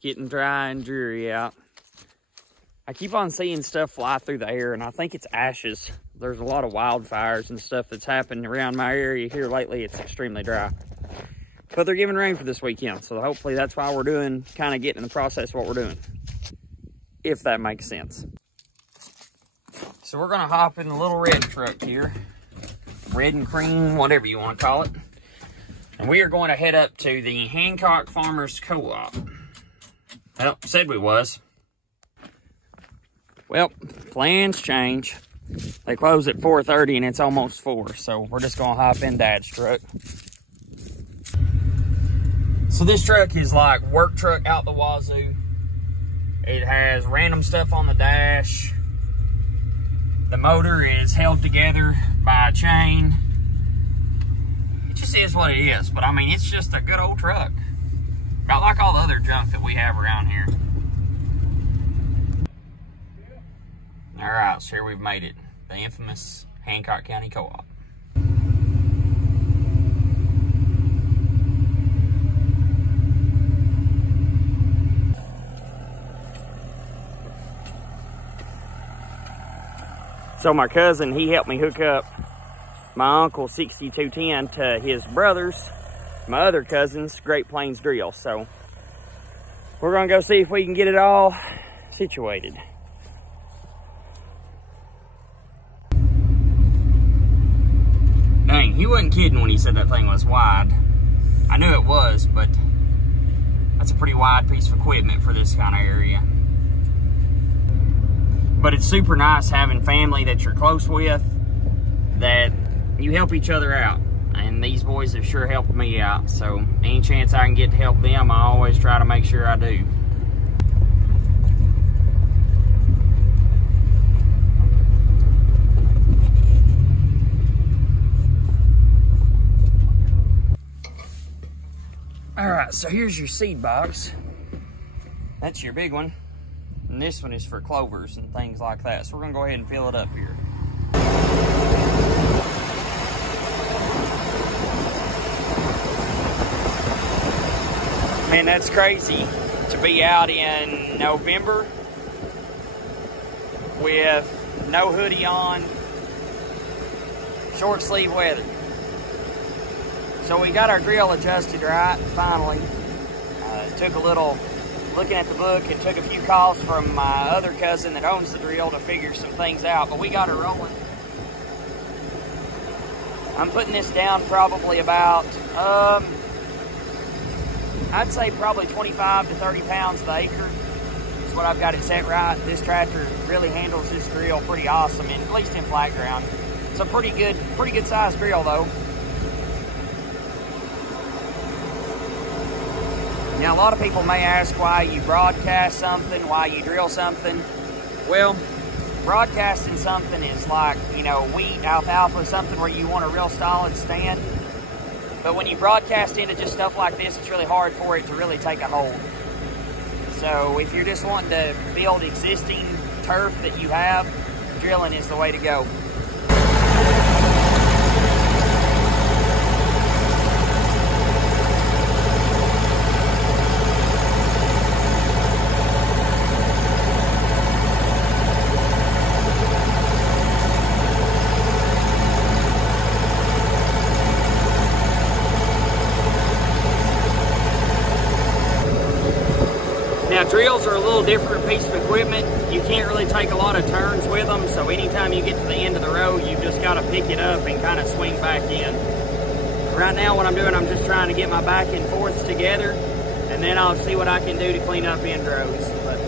Getting dry and dreary out. I keep on seeing stuff fly through the air, and I think it's ashes. There's a lot of wildfires and stuff that's happened around my area here lately. It's extremely dry. But they're giving rain for this weekend, so hopefully that's why we're kind of getting in the process of what we're doing. If that makes sense. So we're gonna hop in the little red truck here. Red and cream, whatever you want to call it. And we are going to head up to the Hancock Farmers Co-op. Well, said we was. Well, plans change. They close at 4:30 and it's almost 4, so we're just gonna hop in Dad's truck. So this truck is like work truck out the wazoo. It has random stuff on the dash. The motor is held together by a chain. It just is what it is, but I mean, it's just a good old truck. About like all the other junk that we have around here. All right, so here we've made it. The infamous Hancock County Co-op. So my cousin, he helped me hook up my Uncle 6210 to his brother's, my other cousin's Great Plains drill. So we're gonna go see if we can get it all situated. Dang, he wasn't kidding when he said that thing was wide. I knew it was, but that's a pretty wide piece of equipment for this kind of area. But it's super nice having family that you're close with, that you help each other out. And these boys have sure helped me out. So any chance I can get to help them, I always try to make sure I do. All right, so here's your seed box. That's your big one. And this one is for clovers and things like that. So we're gonna go ahead and fill it up here. Man, that's crazy to be out in November with no hoodie on, short sleeve weather. So we got our drill adjusted right, finally. Took a little looking at the book and took a few calls from my other cousin that owns the drill to figure some things out, but we got her rolling. I'm putting this down probably about, I'd say probably 25 to 30 pounds the acre. That's what I've got it set right. This tractor really handles this drill pretty awesome, at least in flat ground. It's a pretty good sized drill though. Now, a lot of people may ask why you broadcast something, why you drill something. Well, broadcasting something is like, you know, wheat, alfalfa, something where you want a real solid stand. But when you broadcast into just stuff like this, it's really hard for it to really take a hold. So if you're just wanting to build existing turf that you have, drilling is the way to go. Now, drills are a little different piece of equipment. You can't really take a lot of turns with them, so anytime you get to the end of the row, you've just got to pick it up and kind of swing back in. Right now, what I'm doing, I'm just trying to get my back and forths together, and then I'll see what I can do to clean up end rows. But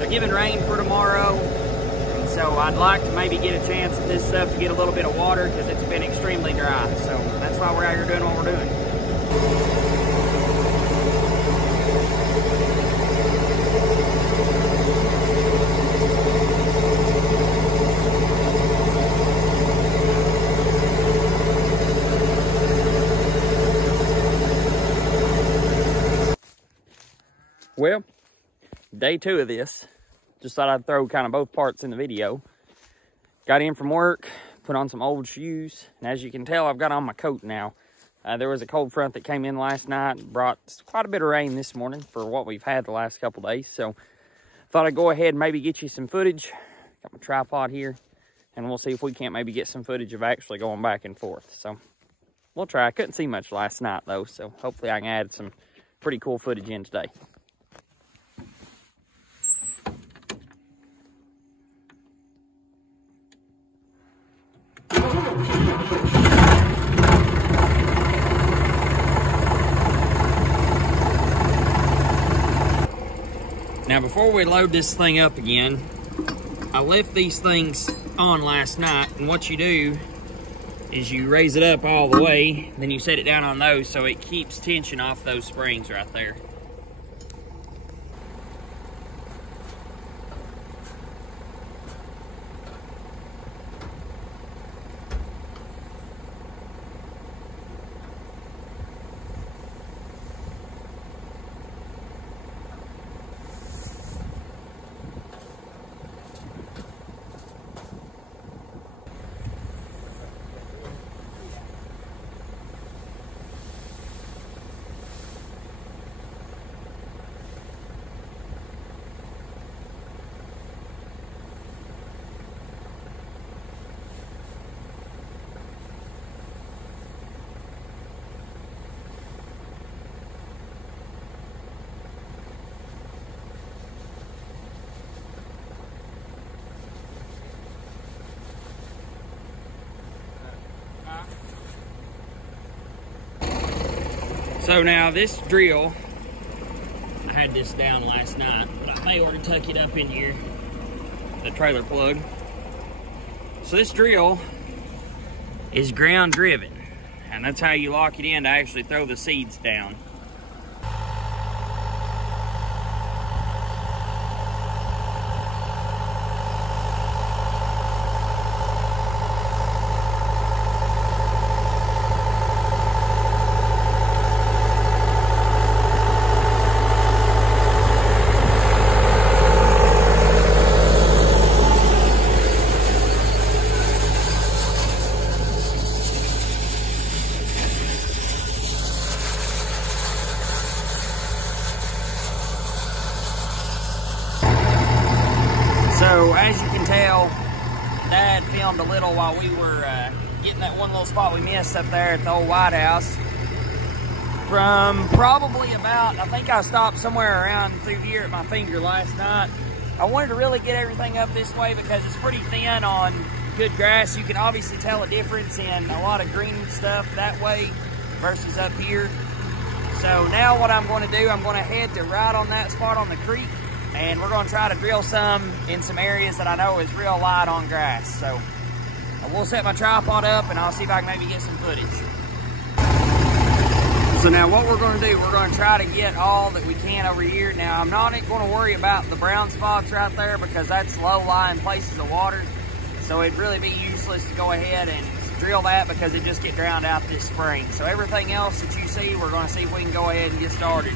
they're giving rain for tomorrow, and so I'd like to maybe get a chance at this stuff to get a little bit of water because it's been extremely dry. So that's why we're out here doing what we're doing. Well, day 2 of this. Just thought I'd throw kind of both parts in the video. Got in from work, put on some old shoes, and as you can tell, I've got on my coat now. There was a cold front that came in last night and brought quite a bit of rain this morning for what we've had the last couple days. So thought I'd go ahead and maybe get you some footage. Got my tripod here, and we'll see if we can't maybe get some footage of actually going back and forth. So we'll try. I couldn't see much last night though, so hopefully I can add some pretty cool footage in today. Now before we load this thing up again, I left these things on last night, and what you do is you raise it up all the way, then you set it down on those so it keeps tension off those springs right there. So now this drill, I had this down last night, but I may already tuck it up in here, the trailer plug. So this drill is ground driven, and that's how you lock it in to actually throw the seeds down. So as you can tell, Dad filmed a little while we were getting that one little spot we missed up there at the old White House. From probably about, I think I stopped somewhere around through here at my finger last night. I wanted to really get everything up this way because it's pretty thin on good grass. You can obviously tell a difference in a lot of green stuff that way versus up here. So now what I'm going to do, I'm going to head to right on that spot on the creek, and we're going to try to drill some in some areas that I know is real light on grass. So we'll set my tripod up and I'll see if I can maybe get some footage. So now what we're going to do, we're going to try to get all that we can over here. Now I'm not going to worry about the brown spots right there because that's low-lying places of water. So it'd really be useless to go ahead and drill that because it just get drowned out this spring. So everything else that you see, we're going to see if we can go ahead and get started.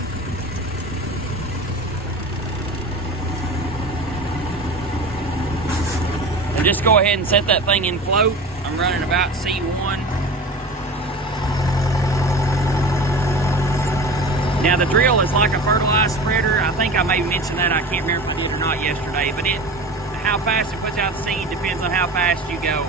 And just go ahead and set that thing in float. I'm running about C1. Now the drill is like a fertilizer spreader. I think I may mention that. I can't remember if I did or not yesterday, but how fast it puts out the seed depends on how fast you go.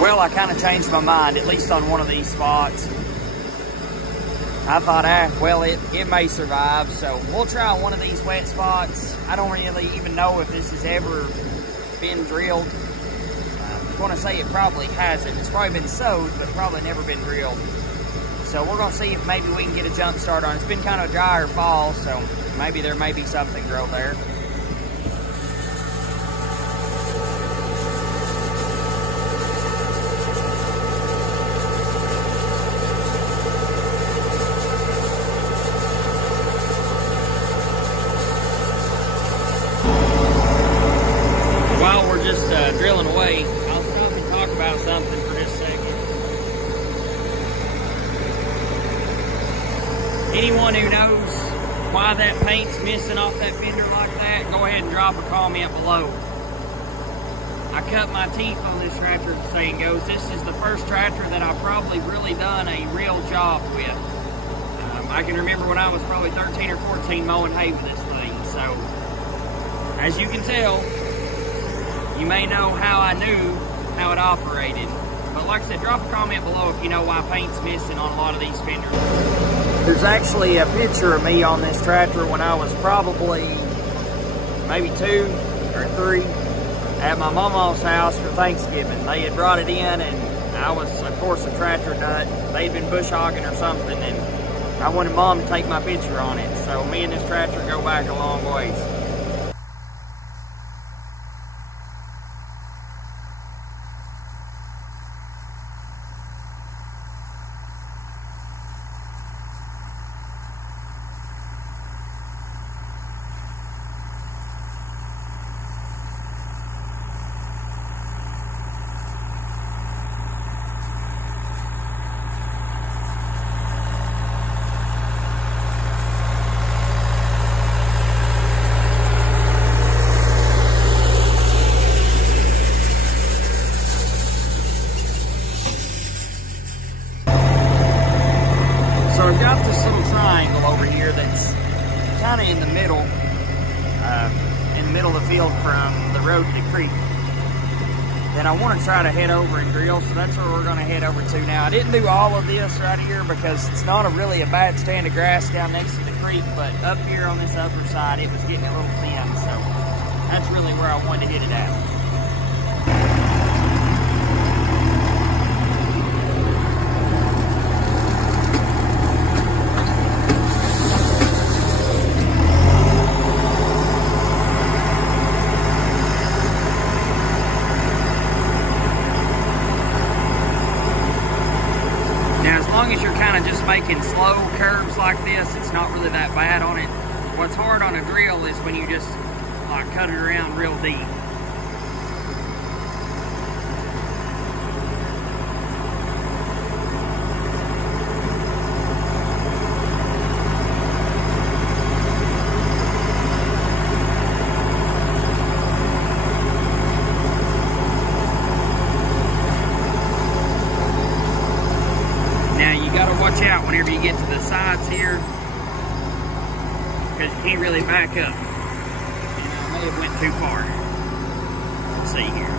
Well, I kind of changed my mind, at least on one of these spots. I thought, well, it may survive. So we'll try one of these wet spots. I don't really even know if this has ever been drilled. I'm going to say it probably hasn't. It's probably been sowed, but probably never been drilled. So we're going to see if maybe we can get a jump start on it. It's been kind of a drier fall, so maybe there may be something grow there. While we're just drilling away, I'll stop and talk about something for just a second. Anyone who knows why that paint's missing off that fender like that, go ahead and drop a comment below. I cut my teeth on this tractor, the saying goes. This is the first tractor that I've probably really done a real job with. I can remember when I was probably 13 or 14 mowing hay with this thing. So, as you can tell, you may know how I knew how it operated. But like I said, drop a comment below if you know why paint's missing on a lot of these fenders. There's actually a picture of me on this tractor when I was probably maybe 2 or 3 at my mama's house for Thanksgiving. They had brought it in and I was, of course, a tractor nut. They'd been bush hogging or something and I wanted Mom to take my picture on it. So me and this tractor go back a long ways. So I've got this little triangle over here that's kind of in the middle of the field from the road to the creek. Then I want to try to head over and drill, so that's where we're going to head over to now. I didn't do all of this right here because it's not really a bad stand of grass down next to the creek, but up here on this upper side, it was getting a little thin, so that's really where I wanted to hit it at. As long as you're kind of just making slow curves like this, it's not really that bad on it. What's hard on a drill is when you just like cut it around real deep. Watch out whenever you get to the sides here, because you can't really back up. I may have went too far. Let's see here.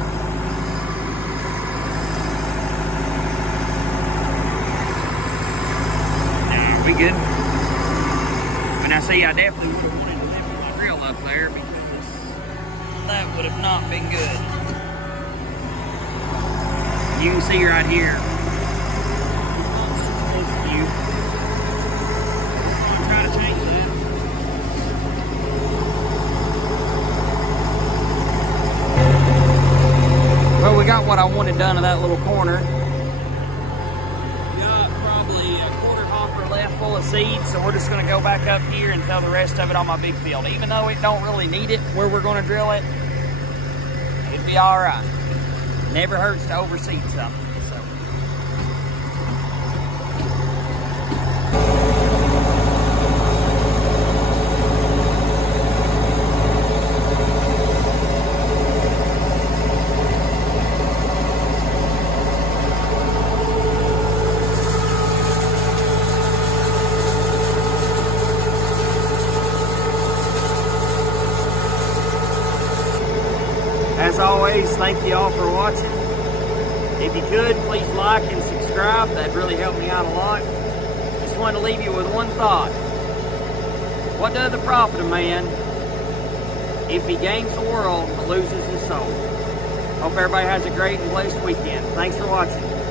Now, we good? And I see I definitely would have wanted to lift my drill up there because that would have not been good. You can see right here. Well, we got what I wanted done in that little corner. Got probably a quarter hopper left full of seeds, so we're just going to go back up here and throw the rest of it on my big field. Even though it don't really need it where we're going to drill it, it'd be all right. Never hurts to overseed something. As always, thank you all for watching. If you could, please like and subscribe. That'd really help me out a lot. Just just want to leave you with one thought. What does the profit of man if he gains the world but loses his soul? Hope everybody has a great and blessed weekend. Thanks for watching.